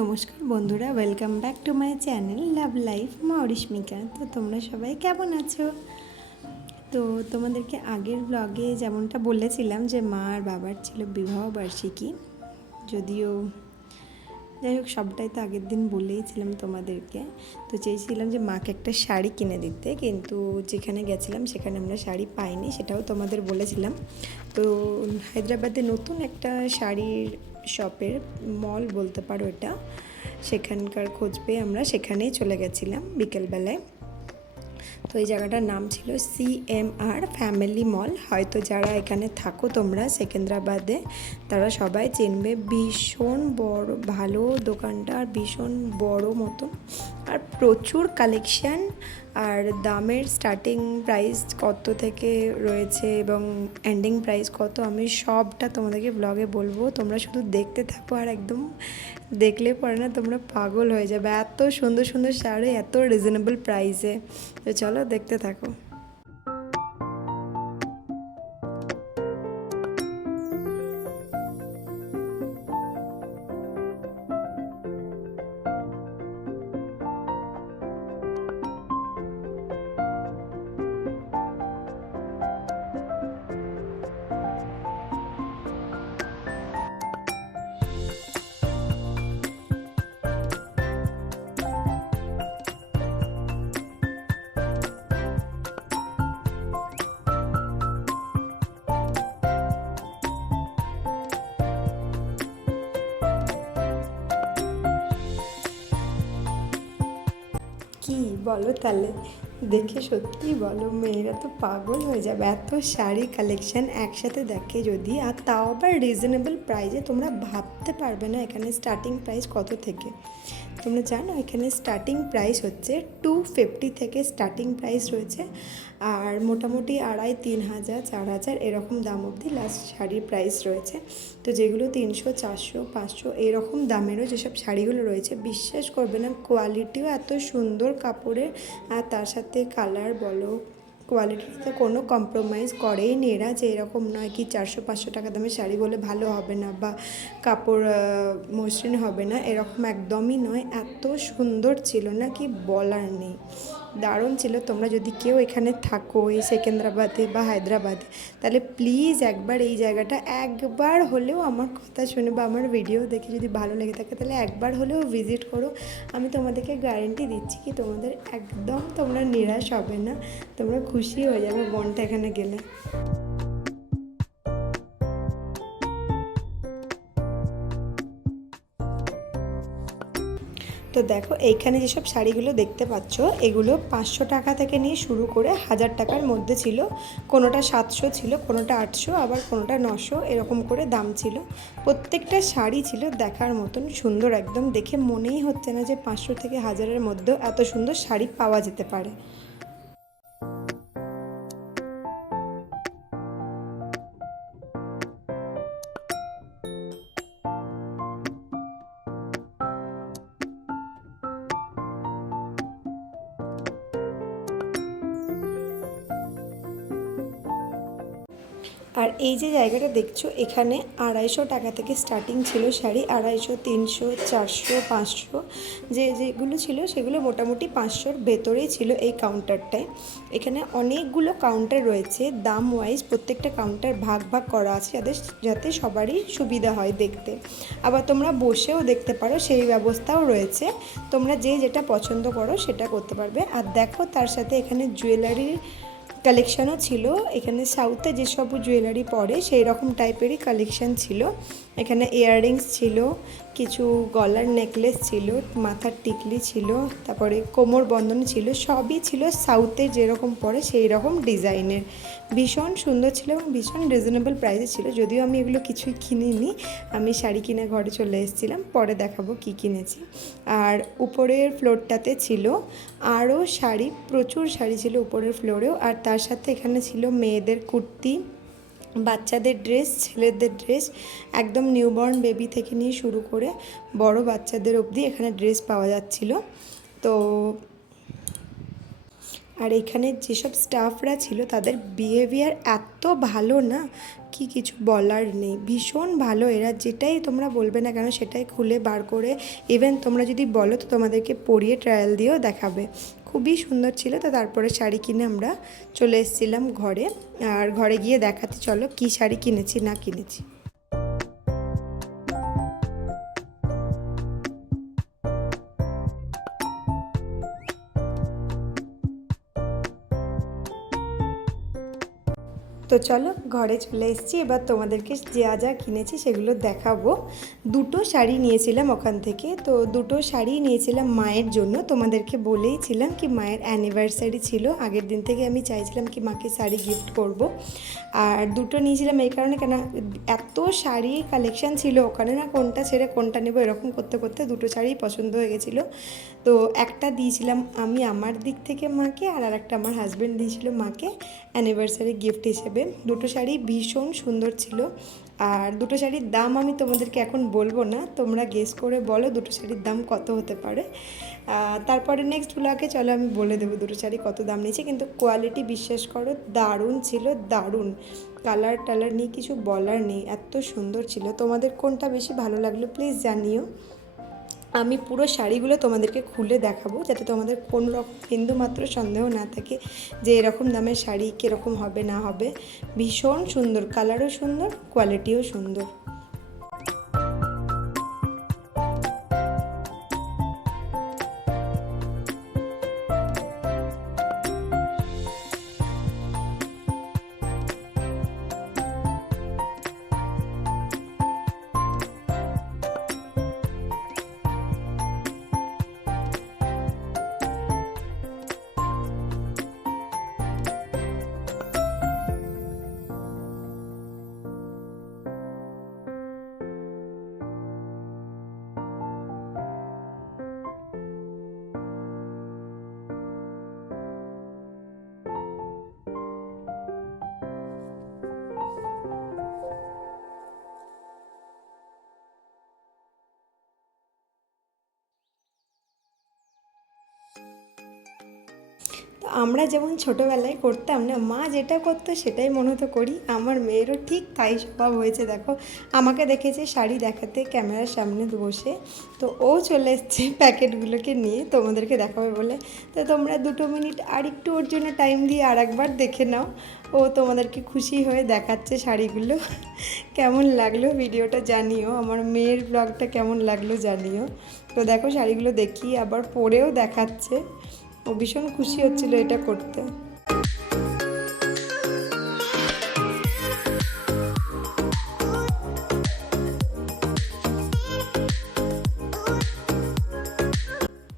নমস্কার বন্ধুরা, welcome back to my channel love life মা অরিস্মিকা। তো তোমরা সবাই কেমন আছো? তো তোমাদেরকে আগের ব্লগে যেমনটা বলেছিলাম যে মা আর বাবার ছিল বিবাহ বার্ষিকী, যদিও যাই হোক সবটাই তো আগের দিন বলেইছিলাম তোমাদেরকে। তো চেয়েছিলাম যে মাকে একটা শাড়ি কিনে দিতে, কিন্তু যেখানে গেছিলাম সেখানে আমরা শাড়ি পাইনি, সেটাও তোমাদের বলেছিলাম। তো হায়দ্রাবাদে নতুন একটা শাড়ির শপের মল বলতে পারো এটা, সেখানকার খোঁজ পেয়ে আমরা সেখানেই চলে গেছিলাম বিকেলবেলায়। তো এই জায়গাটার নাম ছিল CMR ফ্যামিলি মল। হয়তো যারা এখানে থাকো তোমরা সেকেন্দ্রাবাদে, তারা সবাই চিনবে। ভীষণ বড় ভালো দোকানটা, আর ভীষণ বড় মতন, আর প্রচুর কালেকশান। আর দামের স্টার্টিং প্রাইস কত থেকে রয়েছে এবং এন্ডিং প্রাইস কত, আমি সবটা তোমাদেরকে ব্লগে বলবো। তোমরা শুধু দেখতে থাকো, আর একদম দেখলে পরে না তোমরা পাগল হয়ে যাবে। এত সুন্দর সুন্দর শাড়ি এত রিজনেবল প্রাইসে। তো চলো দেখতে থাকো। কি বলো তাহলে, দেখে সত্যি বলো, মেয়েরা তো পাগল হয়ে যাবে। এত শাড়ি কালেকশন একসাথে দেখে যদি, আর তাও আবার রিজনেবল প্রাইসে, তোমরা ভাবতে পারবে না এখানে স্টার্টিং প্রাইস কত থেকে। তোমরা জানো এখানে স্টার্টিং প্রাইস হচ্ছে 250 থেকে স্টার্টিং প্রাইস রয়েছে, আর মোটামুটি 2500, 3000, 4000 এরকম দাম অবধি লাস্ট শাড়ির প্রাইস রয়েছে। তো যেগুলো 300, 400, 500 এরকম দামেরও যেসব শাড়িগুলো রয়েছে, বিশ্বাস করবে না কোয়ালিটিও এত সুন্দর কাপড়ের, আর তার সাথে কালার বলো, কোয়ালিটিতে কোনো কম্প্রোমাইজ করেই নি এরা। যে এরকম নয় কি 400-500 টাকা দামের শাড়ি বলে ভালো হবে না বা কাপড় মসৃণ হবে না, এরকম একদমই নয়। এত সুন্দর ছিল না কি বলার নেই, দারুণ ছিল। তোমরা যদি কেউ এখানে থাকো এই সেকেন্দ্রাবাদে বা হায়দ্রাবাদে, তাহলে প্লিজ একবার এই জায়গাটা একবার হলেও, আমার কথা শুনে বা আমার ভিডিও দেখে যদি ভালো লেগে থাকে, তাহলে একবার হলেও ভিজিট করো। আমি তোমাদেরকে গ্যারেন্টি দিচ্ছি কি তোমাদের একদম তোমরা নিরাশ হবে না, তোমরা খুশি হয়ে যাবে মনটা এখানে গেলে। তো দেখো এইখানে যেসব শাড়িগুলো দেখতে পাচ্ছ, এগুলো 500 টাকা থেকে নিয়ে শুরু করে 1000 টাকার মধ্যে ছিল। কোনোটা 700 ছিল, কোনোটা 800, আবার কোনোটা 900, এরকম করে দাম ছিল। প্রত্যেকটা শাড়ি ছিল দেখার মতন সুন্দর, একদম দেখে মনেই হচ্ছে না যে 500 থেকে 1000-এর মধ্যেও এত সুন্দর শাড়ি পাওয়া যেতে পারে। আর এই যে জায়গাটা দেখছো, এখানে 250 টাকা থেকে স্টার্টিং ছিল শাড়ি। 250, 300, 400, 500 যেগুলো ছিল সেগুলো মোটামুটি 500-র ভেতরেই ছিল এই কাউন্টারটায়। এখানে অনেকগুলো কাউন্টার রয়েছে, দাম ওয়াইজ প্রত্যেকটা কাউন্টার ভাগ ভাগ করা আছে, যাতে সবারই সুবিধা হয় দেখতে। আবার তোমরা বসেও দেখতে পারো, সেই ব্যবস্থাও রয়েছে। তোমরা যে যেটা পছন্দ করো সেটা করতে পারবে। আর দেখো তার সাথে এখানে জুয়েলারি কালেকশানও ছিল। এখানে সাউথে যেসব জুয়েলারি পরে সেই রকম টাইপেরই কালেকশান ছিল। এখানে ইয়াররিংস ছিল, কিছু গলার নেকলেস ছিল, মাথার টিকলি ছিল, তারপরে কোমর বন্ধন ছিল, সবই ছিল সাউথে যেরকম পরে সেই রকম ডিজাইনের। ভীষণ সুন্দর ছিল এবং ভীষণ রিজনেবল প্রাইসে ছিল। যদিও আমি এগুলো কিছুই কিনিনি, আমি শাড়ি কিনে ঘরে চলে এসেছিলাম, পরে দেখাবো কি কিনেছি। আর উপরের ফ্লোরটাতে ছিল আরও শাড়ি, প্রচুর শাড়ি ছিল উপরের ফ্লোরেও। আর তার সাথে এখানে ছিল মেয়েদের কুর্তি, বাচ্চাদের ড্রেস, ছেলেদের ড্রেস, একদম নিউবর্ন বেবি থেকে নিয়ে শুরু করে বড় বাচ্চাদের অবধি এখানে ড্রেস পাওয়া যাচ্ছিল। তো আর এখানে যেসব স্টাফরা ছিল তাদের বিহেভিয়ার এত ভালো না, কি কিছু বলার নেই, ভীষণ ভালো এরা। যেটাই তোমরা বলবে না কেন সেটাই খুলে বার করে, ইভেন তোমরা যদি বলো তো তোমাদেরকে পরিয়ে ট্রায়াল দিয়েও দেখাবে। খুবই সুন্দর ছিল। তো তারপরে শাড়ি কিনে আমরা চলে এসেছিলাম ঘরে। আর ঘরে গিয়ে দেখাতে চলো কি শাড়ি কিনেছি না কিনেছি। তো চলো ঘরে চলে এসেছি, এবার তোমাদেরকে যা যা কিনেছি সেগুলো দেখাবো। দুটো শাড়ি নিয়েছিলাম ওখান থেকে। তো দুটো শাড়ি নিয়েছিলাম মায়ের জন্য, তোমাদেরকে বলেইছিলাম কি মায়ের অ্যানিভার্সারি ছিল, আগের দিন থেকে আমি চাইছিলাম কি মাকে শাড়ি গিফট করব। আর দুটো নিয়েছিলাম এই কারণে কেন, এত শাড়ি কালেকশান ছিল ওখানে না, কোনটা ছেড়ে কোনটা নেবো এরকম করতে করতে দুটো শাড়িই পছন্দ হয়ে গেছিলো। তো একটা দিয়েছিলাম আমি আমার দিক থেকে মাকে, আর একটা আমার হাজব্যান্ড দিয়েছিল মাকে অ্যানিভার্সারি গিফট হিসেবে। দুটো শাড়ি ভীষণ সুন্দর ছিল। আর দুটো শাড়ির দাম আমি তোমাদেরকে এখন বলবো না, তোমরা গেস করে বলো দুটো শাড়ির দাম কত হতে পারে। তারপরে নেক্সট ব্লগে চলো আমি বলে দেবো দুটো শাড়ি কত দাম নিয়েছে। কিন্তু কোয়ালিটি বিশ্বাস করো দারুণ ছিল, দারুণ। কালার টালার নিয়ে কিছু বলার নেই, এত সুন্দর ছিল। তোমাদের কোনটা বেশি ভালো লাগলো প্লিজ জানিও। আমি পুরো শাড়িগুলো তোমাদেরকে খুলে দেখাবো যাতে তোমাদের কোনো রকম বিন্দুমাত্র সন্দেহ না থাকে যে এরকম দামের শাড়ি কীরকম হবে না হবে। ভীষণ সুন্দর, কালারও সুন্দর, কোয়ালিটিও সুন্দর। আমরা যেমন ছোটোবেলায় করতাম না, মা যেটা করতো সেটাই মনে হতো করি, আমার মেয়েরও ঠিক তাই স্বভাব হয়েছে। দেখো আমাকে দেখেছে শাড়ি দেখাতে ক্যামেরার সামনে বসে, তো ও চলে এসছে প্যাকেটগুলোকে নিয়ে তোমাদেরকে দেখাবে বলে। তো তোমরা 2 মিনিট আর একটু ওর জন্য টাইম দিয়ে আর একবার দেখে নাও, ও তোমাদেরকে খুশি হয়ে দেখাচ্ছে শাড়িগুলো। কেমন লাগলো ভিডিওটা জানিও, আমার মেয়ের ব্লগটা কেমন লাগলো জানিও। তো দেখো শাড়িগুলো দেখি আবার পরেও দেখাচ্ছে, ও ভীষণ খুশি হচ্ছিল এটা করতে।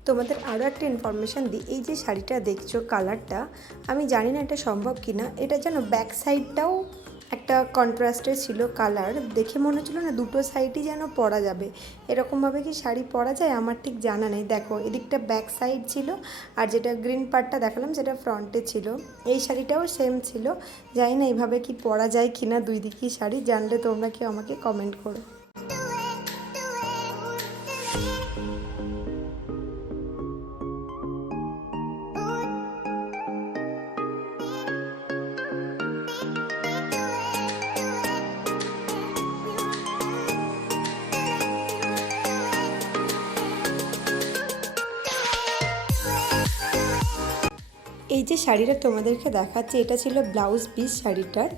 তোমাদের আরও একটা ইনফরমেশান দিই, এই যে শাড়িটা দেখছো কালারটা, আমি জানি না এটা সম্ভব কি না, এটা যেন ব্যাক সাইডটাও একটা কন্ট্রাস্টে ছিল কালার, দেখে মনে হচ্ছিলো না দুটো সাইডই যেন পরা যাবে। এরকমভাবে কি শাড়ি পরা যায় আমার ঠিক জানা নেই। দেখো এদিকটা ব্যাক সাইড ছিল, আর যেটা গ্রিন পার্টটা দেখালাম সেটা ফ্রন্টে ছিল। এই শাড়িটাও সেম ছিল, জানি না এইভাবে কি পরা যায় কি না দুই দিকই শাড়ি, জানলে তোমরা কেউ আমাকে কমেন্ট করো। এই যে শাড়িটা তোমাদেরকে দেখাচ্ছি এটা ছিল ব্লাউজ পিস শাড়িটার।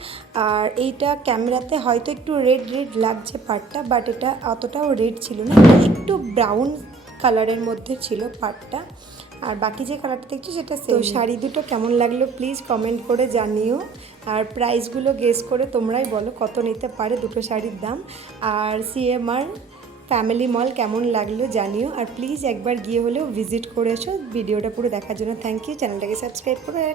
আর এইটা ক্যামেরাতে হয়তো একটু রেড রেড লাগছে পার্টটা, বাট এটা অতটাও রেড ছিল না, একটু ব্রাউন কালারের মধ্যে ছিল পার্টটা। আর বাকি যে কালারটা দেখছি সেটা সেম। তো শাড়ি দুটো কেমন লাগলো প্লিজ কমেন্ট করে জানিও। আর প্রাইসগুলো গেস করে তোমরাই বলো কত নিতে পারে দুটো শাড়ির দাম। আর সিএমআর ফ্যামিলি মল কেমন লাগলো জানিও। আর প্লিজ একবার গিয়ে হলেও ভিজিট করে এসো। ভিডিওটা পুরো দেখার জন্য থ্যাংক ইউ। চ্যানেলটাকে সাবস্ক্রাইব করো আর